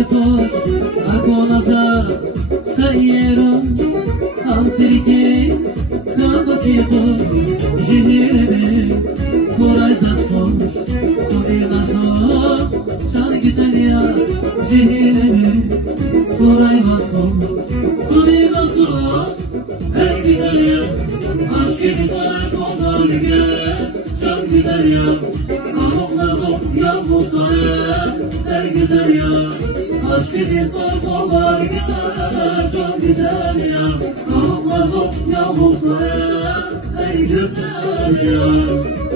يطوش أكون أساس سيرا Hamsirikis kapatıyordum Şehirimi Koraysız koş Tabi nasıl Can güzel ya Şehirimi Koraymaz koş Tabi nasıl En güzel ya Aşk güzel kollar gel Can güzel ya Kanok nasıl Yalnız En güzel ya Aşk güzel kollar gel Can güzel ya Kanok nasıl Yalnız en güzel ya